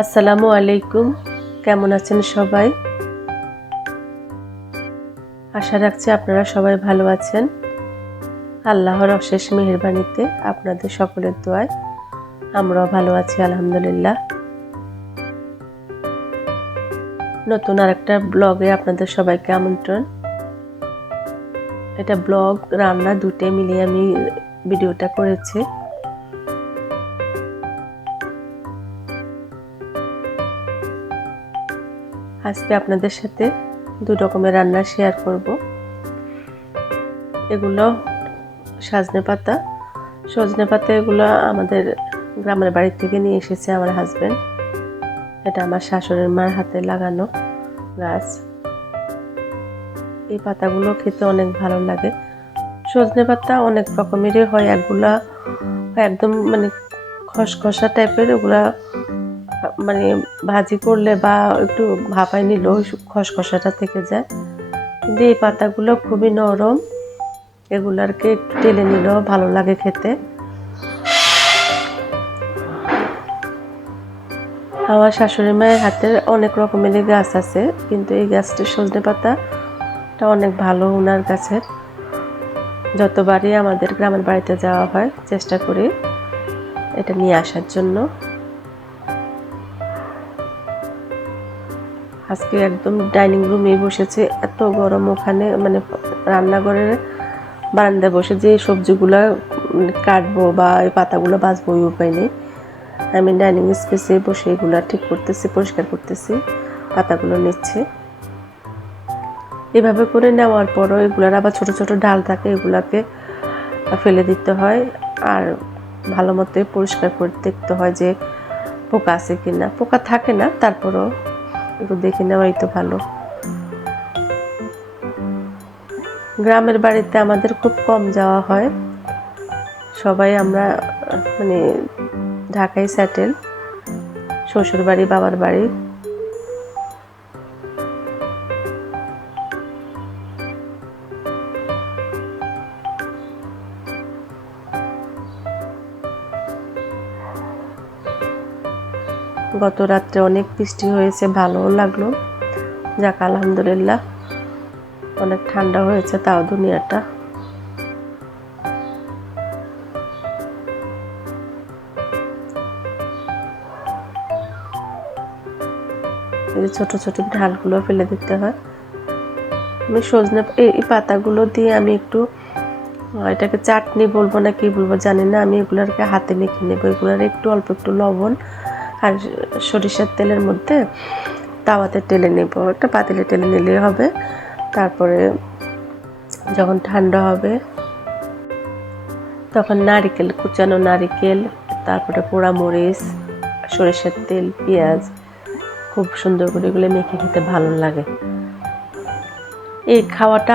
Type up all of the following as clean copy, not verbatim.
আসসালামু আলাইকুম। কেমন আছেন সবাই? আশা রাখছি আপনারা সবাই ভালো আছেন। আল্লাহর অশেষ মেহেরবানিতে আপনাদের সকলের দোয়ায় আমরাও ভালো আছি আলহামদুলিল্লাহ। নতুন আরেকটা ব্লগে আপনাদের সবাইকে আমন্ত্রণ। এটা ব্লগ রান্না দুটো মিলিয়ে আমি ভিডিওটা করেছি। আজকে আপনাদের সাথে দুই রকমের রান্না শেয়ার করব। এগুলো সজনে পাতা এগুলো আমাদের গ্রামের বাড়ি থেকে নিয়ে এসেছে আমার হাজবেন্ড। এটা আমার শাশুড়ির মার হাতে লাগানো গাছ। এই পাতাগুলো খেতে অনেক ভালো লাগে। সজনে পাতা অনেক রকমেরই হয়, একগুলা একদম খসখসা টাইপের, ওগুলা ভাজি করলে বা একটু ভাপায় নিলেও খসখসাটা থেকে যায়। কিন্তু এই পাতাগুলো খুবই নরম, এগুলারকে একটু টেলে নিলেও ভালো লাগে খেতে। আমার শাশুড়ি মায়ের হাতের অনেক রকমের গাছ আছে, কিন্তু এই গাছটির সজনে পাতাটা অনেক ভালো ওনার গাছের। যতবারই আমাদের গ্রামের বাড়িতে যাওয়া হয় চেষ্টা করি এটা নিয়ে আসার জন্য। আজকে একদম ডাইনিং রুমে বসেছে, এত গরম। ওখানে রান্নাঘরের বারান্দায় বসে যে সবজিগুলো কাটবো বা এই পাতাগুলো বাছবো ওই উপায় নেই। আমি ডাইনিং স্পেসে বসে এগুলো ঠিক করতেছি, পরিষ্কার করতেছি, পাতাগুলো নিচ্ছে। এভাবে করে নেওয়ার পরও এগুলার আবার ছোট ছোট ডাল থাকে, এগুলাকে ফেলে দিতে হয় আর ভালো মতো পরিষ্কার করে দেখতে হয় যে পোকা আছে কিনা। পোকা থাকে না, তারপরও একটু দেখে নেওয়াই তো ভালো। গ্রামের বাড়িতে আমাদের খুব কম যাওয়া হয়, সবাই আমরা ঢাকায় সেটেল, শ্বশুর বাড়ি বাবার বাড়ি। গত রাত্রে অনেক বৃষ্টি হয়েছে, ভালোও লাগলো। যাক আলহামদুলিল্লাহ, অনেক ঠান্ডা হয়েছে তাও দুনিয়াটা। এই ছোট ছোট ঢালগুলো ফেলে দিতে হয়। আমি সজনে এই পাতাগুলো দিয়ে আমি একটু এটাকে চাটনি বলবো না কি বলবো জানি না, আমি এগুলোকে হাতে মেখে নেবো। এগুলোর একটু অল্প একটু লবণ আর সরিষার তেলের মধ্যে তাওয়াতে টেলে নেব, একটা পাতিলে টেলে নিলেই হবে। তারপরে যখন ঠান্ডা হবে তখন নারিকেল, কুচানো নারিকেল, তারপরে পোড়া মরিচ, সরিষার তেল, পেঁয়াজ খুব সুন্দর করে এগুলো মেখে খেতে ভালো লাগে। এই খাওয়াটা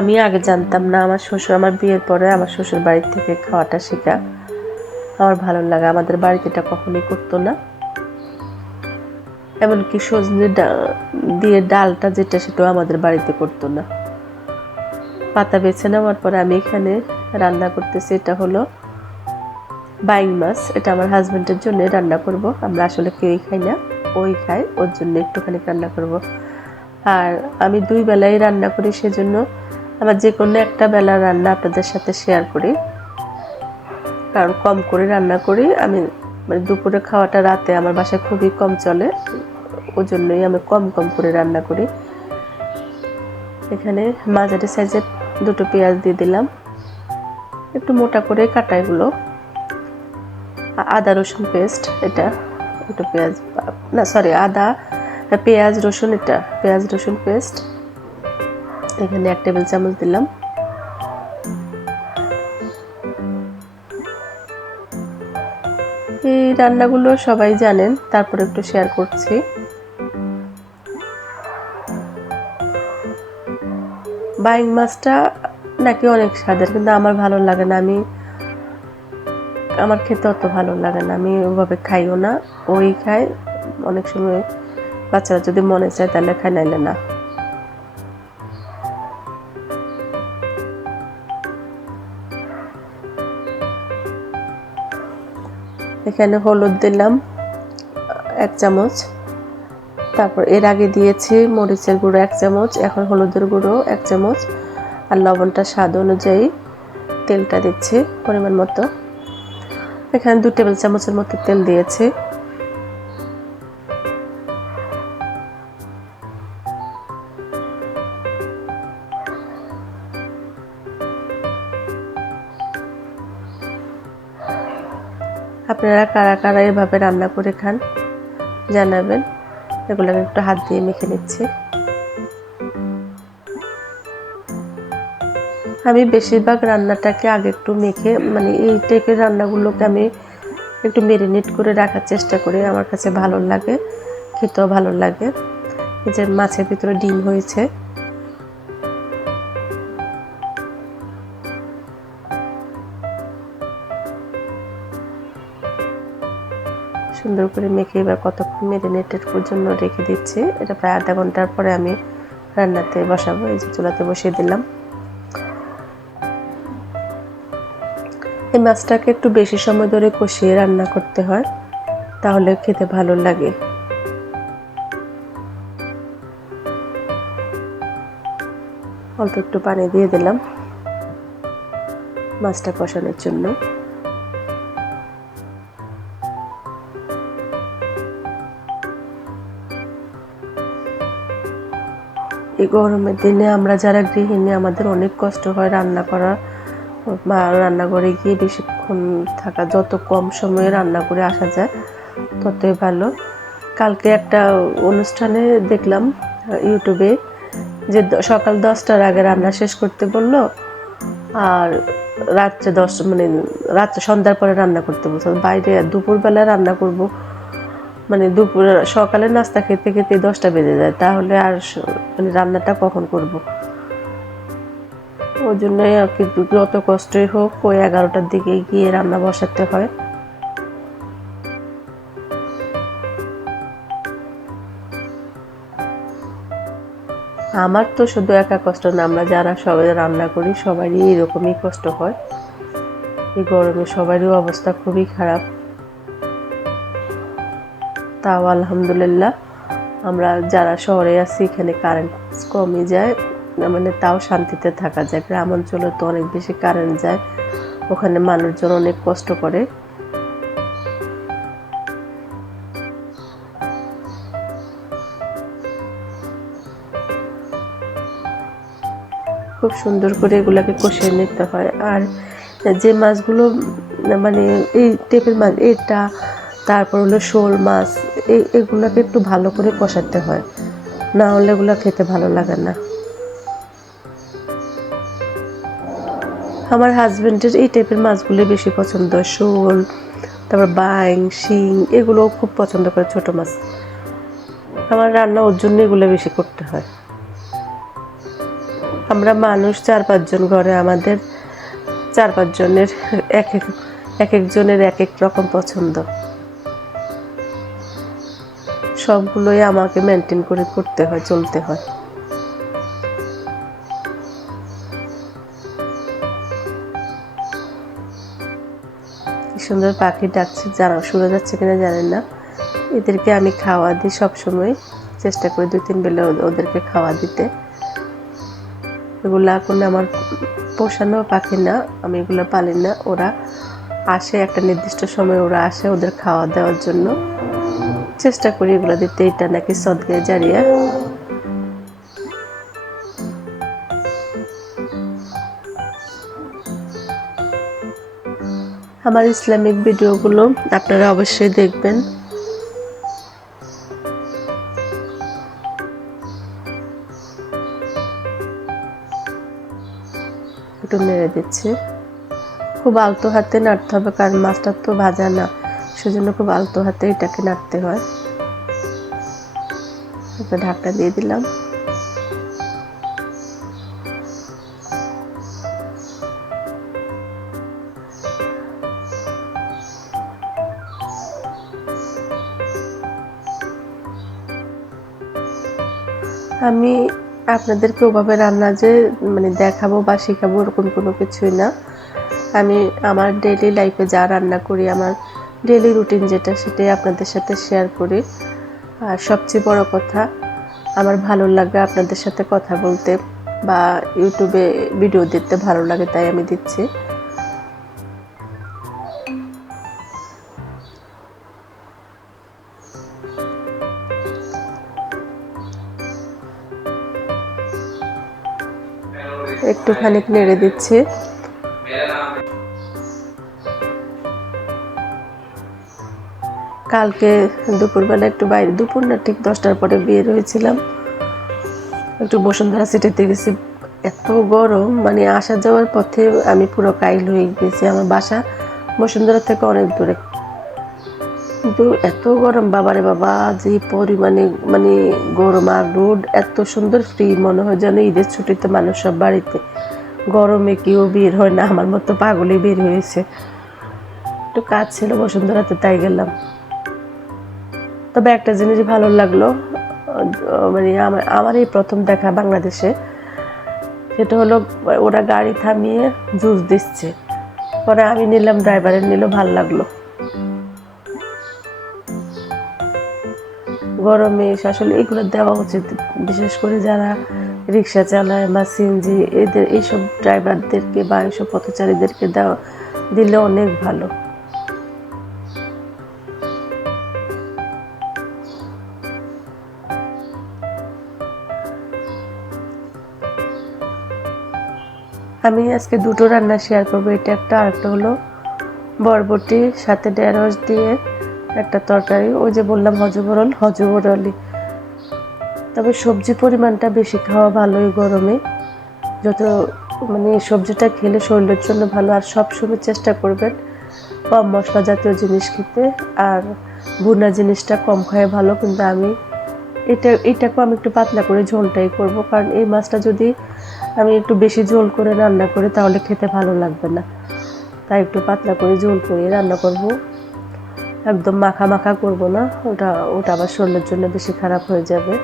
আমি আগে জানতাম না। আমার বিয়ের পরে আমার শ্বশুর বাড়ির থেকে খাওয়াটা শেখা। আমার ভালো লাগে, আমাদের বাড়িতে এটা কখনোই করতো না। এমনকি সজনে দিয়ে ডালটা যেটা, সেটাও আমাদের বাড়িতে করতো না। পাতা বেছে নেওয়ার পরে আমি এখানে রান্না করতেছি। এটা হলো বাইং মাছ, এটা আমার হাজবেন্ডের জন্য রান্না করব। আমরা আসলে কেউই খাই না, ওই খায়, ওর জন্য একটুখানি রান্না করব। আর আমি 2 বেলাই রান্না করি, সেজন্য আমার যে কোনো একটা বেলা রান্না আপনাদের সাথে শেয়ার করি, কারণ কম করে রান্না করি আমি। দুপুরে খাওয়াটা রাতে আমার বাসায় খুবই কম চলে, ওই জন্যই আমি কম কম করে রান্না করি। এখানে মাঝারি সাইজের 2টো পেঁয়াজ দিয়ে দিলাম, একটু মোটা করে কাটা। এগুলো আদা রসুন পেস্ট, এটা একটু পেঁয়াজ রসুন, এটা পেঁয়াজ রসুন পেস্ট। এখানে 1 টেবিল চামচ দিলাম। এই রান্নাগুলো সবাই জানেন, তারপরে একটু শেয়ার করছি। বাইং মাছটা নাকি অনেক স্বাদের, কিন্তু আমার ভালো লাগে না। আমার খেতে অত ভালো লাগে না, আমি ওভাবে খাইও না। ওই খাই অনেক সময়, বাচ্চারা যদি মনে চায় তাহলে খাই, নাইলে না। এখানে হলুদ দিলাম, 1 চামচ, তারপর এর আগে দিয়েছি মরিচের গুঁড়ো 1 চামচ, এখন হলুদের গুঁড়ো 1 চামচ, আর লবণটা স্বাদ অনুযায়ী। তেলটা দিচ্ছি পরিমাণ মতো, এখানে 2 টেবিল চামচের মতো তেল দিয়েছি। আপনারা কারা কারা এভাবে রান্না করে খান জানাবেন। এগুলোকে একটু হাত দিয়ে মেখে নিচ্ছি। আমি বেশিরভাগ রান্নাটাকে আগে একটু মেখে, মানে এই টাইপের রান্নাগুলোকে আমি একটু মেরিনেট করে রাখার চেষ্টা করি, আমার কাছে ভালো লাগে, খেতেও ভালো লাগে। এই যে মাছের ভিতরে ডিম হয়েছে, সুন্দর করে মেখে এবার কতক্ষণ মেরিনেটের জন্য রেখে দিচ্ছি। এটা প্রায় আধা ঘন্টার পরে আমি রান্নাতে বসাবো। এই যে চুলাতে বসিয়ে দিলাম। এই মাছটাকে একটু বেশি সময় ধরে কষিয়ে রান্না করতে হয়, তাহলে খেতে ভালো লাগে। অল্প একটু পানি দিয়ে দিলাম মাছটা কষানোর জন্য। এই গরমের দিনে আমরা যারা গৃহিণী, আমাদের অনেক কষ্ট হয় রান্না করা বা রান্নাঘরে গিয়ে বেশিক্ষণ থাকা। যত কম সময়ে রান্না করে আসা যায় ততই ভালো। কালকে একটা অনুষ্ঠানে দেখলাম ইউটিউবে যে সকাল 10টার আগে রান্না শেষ করতে বলল, আর রাত্রে সন্ধ্যার পরে রান্না করতে বলছে। বাইরে দুপুরবেলা রান্না করব, মানে সকালে নাস্তা খেতে খেতে 10টা বেজে যায়, তাহলে আর মানে রান্নাটা কখন করব? ওই জন্যই আর কি, যত কষ্টই হোক ওই 11টার দিকে গিয়ে রান্না বসাতে হয়। আমার তো শুধু একা কষ্ট না, আমরা যারা সবাই রান্না করি সবারই এরকমই কষ্ট হয়। এই গরমে সবারই অবস্থা খুবই খারাপ। তাও আলহামদুলিল্লাহ আমরা যারা শহরে আছি এখানে কারেন্ট কমই যায়, মানে তাও শান্তিতে থাকা যায়। গ্রাম অঞ্চলে তো অনেক বেশি কারেন্ট যায়, ওখানে মানুষজন অনেক কষ্ট করে। খুব সুন্দর করে এগুলাকে কষিয়ে নিতে হয়। আর যে মাছগুলো মানে এই টাইপের মাছ, এটা তারপর হলো শোল মাছ, এগুলাকে একটু ভালো করে কষাতে হয়, না হলে এগুলো খেতে ভালো লাগে না। আমার হাজবেন্ডের এই টাইপের মাছগুলো বেশি পছন্দ, শোল, তারপর বাইং, শিং, এগুলো খুব পছন্দ করে, ছোট মাছ। আমার রান্না ওর জন্য এগুলো বেশি করতে হয়। আমরা মানুষ 4-5 জন ঘরে, আমাদের 4-5 জনের এক একজনের এক এক রকম পছন্দ। সবগুলোই আমাকে মেনটেন করে করতে হয়, চলতে হয়। কি সুন্দর পাখি ডাকছে, যারা শুনে যাচ্ছে কিনা জানেন না। এদেরকে আমি খাওয়া দিই সবসময়, চেষ্টা করি 2-3 বেলা ওদেরকে খাওয়া দিতে। এগুলা কোনো আমার পোষানো পাখি না, আমি এগুলো পালি না। ওরা আসে একটা নির্দিষ্ট সময়, ওরা আসে ওদের খাওয়া দেওয়ার জন্য, চেষ্টা করি এগুলো দিতে। এটা নাকি সদকায়ে জারিয়া। আমার ইসলামিক ভিডিওগুলো আপনারা অবশ্যই দেখবেন। একটু নেড়ে দিচ্ছি, খুব আলতো হাতে নাড়তে হবে, কারণ মাছটা তো ভাজা না, সেজন্য খুব আলতো হাতে এটাকে নাড়তে হয়। ঢাকনা দিয়ে দিলাম। আমি আপনাদেরকে ওভাবে রান্না যে মানে দেখাবো বা শেখাবো, ওরকম কোনো কিছুই না। আমি আমার ডেইলি লাইফে যা রান্না করি, আমার ডেইলি রুটিন যেটা সেটাই আপনাদের সাথে শেয়ার করি। আর সবচেয়ে বড় কথা, আমার ভালো লাগে আপনাদের সাথে কথা বলতে বা ইউটিউবে ভিডিও দেখতে ভালো লাগে, তাই আমি দিচ্ছি। একটুখানি নেড়ে দিচ্ছি। কালকে দুপুরবেলা একটু বাইরে, দুপুর না ঠিক 10টার পরে বের হয়েছিলাম, একটু বসুন্ধরা সিটিতে গেছি। এত গরম, মানে আসা যাওয়ার পথে আমি পুরো কাইল হয়ে গেছি। আমার বাসা বসুন্ধরা থেকে অনেক দূরে, কিন্তু এত গরম, বাবারে বাবা, যে পরিমাণে মানে গরম। আর রোড এত সুন্দর ফ্রি, মনে হয় যেন ঈদের ছুটিতে মানুষ সব বাড়িতে, গরমে কেউ বের হয় না, আমার মতো পাগলে বের হয়েছে। একটু কাজ ছিল বসুন্ধরাতে, তাই গেলাম। তবে একটা জিনিস ভালো লাগলো, মানে আমার এই প্রথম দেখা বাংলাদেশে, সেটা হলো ওরা গাড়ি থামিয়ে জুস দিচ্ছে, পরে আমি নিলাম, ড্রাইভারের নিল, ভালো লাগলো। গরমে আসলে এগুলো দেওয়া উচিত, বিশেষ করে যারা রিক্সা চালায় বা সিএনজি, এদের এইসব ড্রাইভারদেরকে বা এইসব পথচারীদেরকে দেওয়া দিলে অনেক ভালো। আমি আজকে দুটো রান্না শেয়ার করবো, এটা একটা, আরেকটা হলো বরবটি সাথে ঢেঁড়স দিয়ে একটা তরকারি, ওই যে বললাম হজবরলি। তবে সবজি পরিমাণটা বেশি খাওয়া ভালো এই গরমে, যত মানে সবজিটা খেলে শরীরের জন্য ভালো। আর সবসময় চেষ্টা করবেন কম মশলা জাতীয় জিনিস খেতে, আর ভুনা জিনিসটা কম খাওয়া ভালো। কিন্তু আমি এটাকেও আমি একটু পাতলা করে ঝোলটাই করব, কারণ এই মাছটা যদি আমি একটু বেশি ঝোল করে রান্না করি তাহলে খেতে ভালো লাগবে না, তাই একটু পাতলা করে ঝোল করে রান্না করব। একদম মাখা মাখা করব না, ওটা ওটা আবার শরীরের জন্য বেশি খারাপ হয়ে যাবে।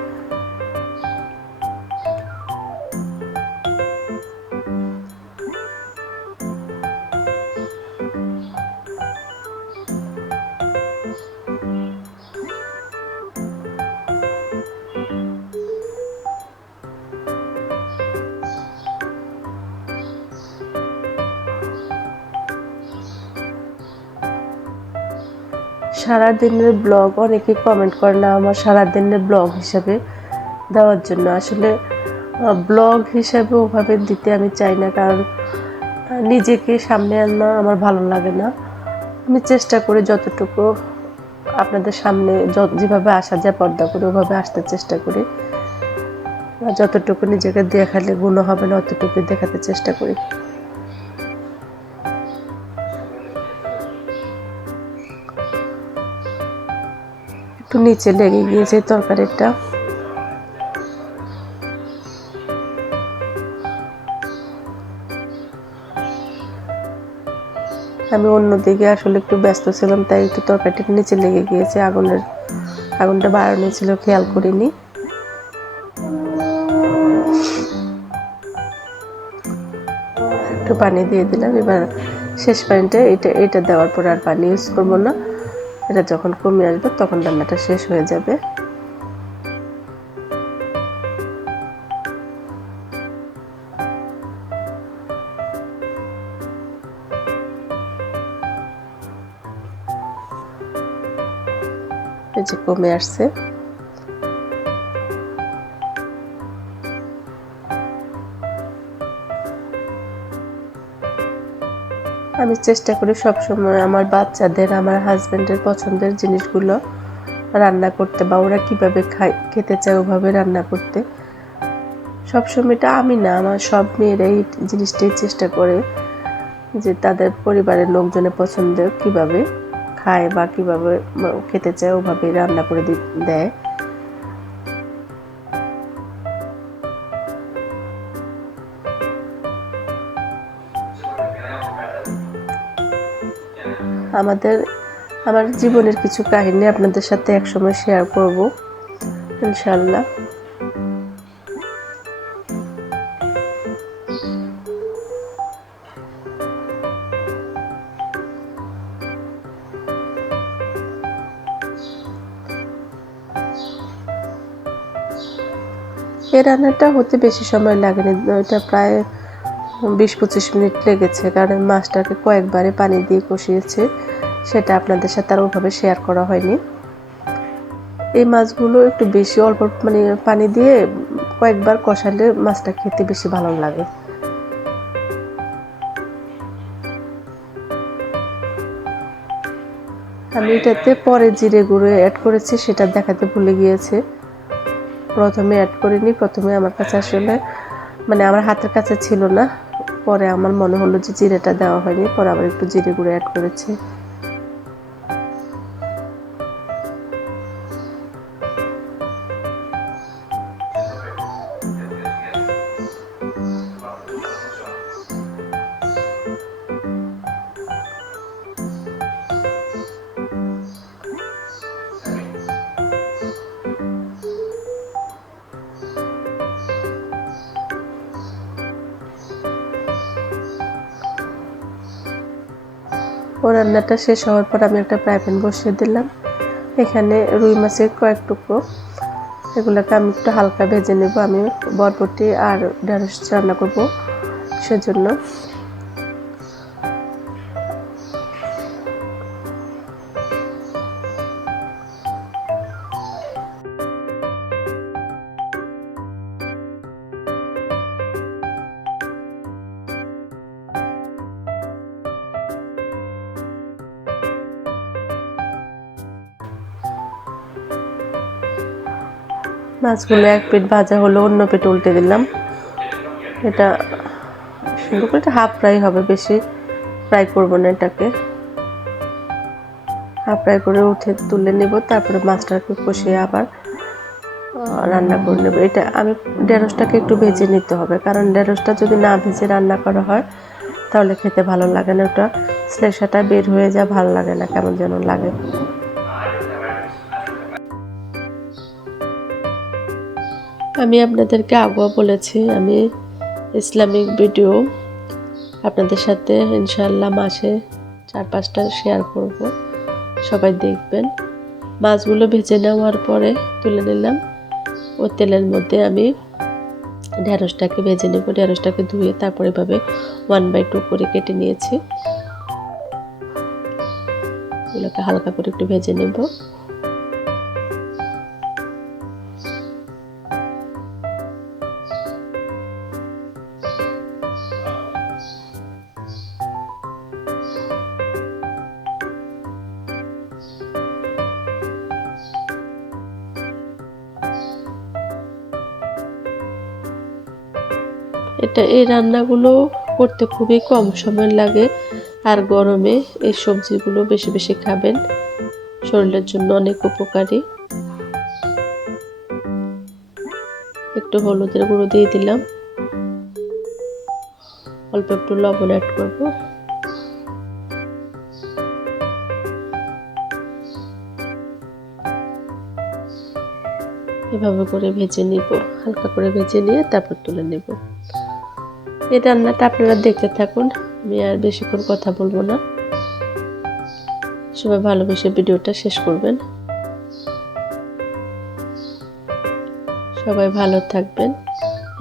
সারাদিনের ব্লগ অনেকে কমেন্ট করে না আমার সারাদিনের ব্লগ হিসাবে দেওয়ার জন্য। আসলে ব্লগ হিসাবে ওভাবে দিতে আমি চাই না, কারণ নিজেকে সামনে আনা আমার ভালো লাগে না। আমি চেষ্টা করি যতটুকু আপনাদের সামনে যেভাবে আসা যায় পর্দা করে ওভাবে আসতে চেষ্টা করি, যতটুকু নিজেকে দেখালে গুণ হবে না অতটুকু দেখাতে চেষ্টা করি। একটু নিচে লেগে গিয়েছে তরকারিটা। আমি অন্যদিকে আসলে একটু ব্যস্ত ছিলাম, তাই একটু তরকারিটা নিচে লেগে গিয়েছে, আগুনটা বাড়ানো ছিল, খেয়াল করিনি। একটু পানি দিয়ে দিলাম, এবার শেষ পানিটা এটা দেওয়ার পর আর পানি ইউজ করবো না। এটা যখন কমে আসবে তখন রান্নাটা শেষ হয়ে যাবে। এই যে কমে আসছে। আমি চেষ্টা করি সবসময় আমার বাচ্চাদের, আমার হাজব্যান্ডের পছন্দের জিনিসগুলো রান্না করতে, বা ওরা কীভাবে খেতে চায় ওভাবে রান্না করতে। সবসময়টা আমি না, আমার সব মেয়েরাই জিনিসটাই চেষ্টা করে যে তাদের পরিবারের লোকজনের পছন্দের কীভাবে খায় বা কীভাবে খেতে চায় ওভাবে রান্না করে দেয়। আমার জীবনের কিছু কাহিনী আপনাদের সাথে একসময় শেয়ার করব ইনশাআল্লাহ। এই রান্নাটা হতে বেশি সময় লাগেনি, এটা প্রায় 20-25 মিনিট লেগেছে, কারণ মাছটাকে কয়েকবারে পানি দিয়ে কষিয়েছে, সেটা আপনাদের সাথে আর ওভাবে শেয়ার করা হয়নি। এই মাছগুলো একটু বেশি অল্প মানে পানি দিয়ে কয়েকবার কষালে মাছটা খেতে বেশি ভালো লাগে। আমি এটাতে পরে জিরে গুঁড়ো অ্যাড করেছি, সেটা দেখাতে ভুলে গিয়েছে। প্রথমে অ্যাড করিনি, প্রথমে আমার কাছে আসলে মানে আমার হাতের কাছে ছিল না, পরে আমার মনে হলো যে জিরেটা দেওয়া হয়নি, পরে আবার একটু জিরে গুঁড়ো অ্যাড করেছি। ও রান্নাটা শেষ হওয়ার পর আমি একটা ফ্রাই প্যান বসিয়ে দিলাম। এখানে রুই মাছের কয়েক টুকরো, এগুলোকে আমি একটু হালকা ভেজে নেব। আমি বরবটি আর ঢেঁড়স রান্না করব, সেজন্য মাছগুলো এক পিঠ ভাজা হলো, অন্য পিঠ উল্টে দিলাম। এটা সুন্দর করে হাফ ফ্রাই হবে, বেশি ফ্রাই করব না, এটাকে হাফ ফ্রাই করে উঠে তুলে নেব। তারপরে মাছটাকে কষিয়ে আবার রান্না করে নেব। এটা আমি ঢেঁড়সটাকে একটু ভেজে নিতে হবে, কারণ ঢেঁড়সটা যদি না ভেজে রান্না করা হয় তাহলে খেতে ভালো লাগে না, ওটা শ্লেষাটা বের হয়ে যায়, ভালো লাগে না, কেমন যেন লাগে। আমি আপনাদেরকে আগেও বলেছি, আমি ইসলামিক ভিডিও আপনাদের সাথে ইনশাআল্লাহ মাসে 4-5টা শেয়ার করব, সবাই দেখবেন। মাছগুলো ভেজে নেওয়ার পরে তুলে নিলাম। ও তেলের মধ্যে আমি ঢেঁড়সটাকে ভেজে নেব। ঢেঁড়সটাকে ধুয়ে তারপরে এভাবে 1/2 করে কেটে নিয়েছি। এগুলোকে হালকা করে একটু ভেজে নেব। এই রান্নাগুলো করতে খুবই কম সময় লাগে, আর গরমে এই সবজিগুলো বেশি বেশি খাবেন, শরীরের জন্য অনেক উপকারী। একটু হলুদের গুঁড়ো দিয়ে দিলাম, অল্প একটু লবণ অ্যাড করব। এভাবে করে ভেজে নিব, হালকা করে ভেজে নিয়ে তারপর তুলে নেব। এই রান্নাটা আপনারা দেখতে থাকুন, আমি আর বেশিক্ষণ কথা বলবো না। সবাই ভালোবেসে ভিডিওটা শেষ করবেন। সবাই ভালো থাকবেন।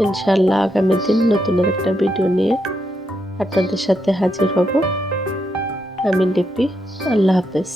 ইনশাআল্লাহ আগামী দিন নতুন একটা ভিডিও নিয়ে আপনাদের সাথে হাজির হব। আমি লিপি। আল্লাহ হাফেজ।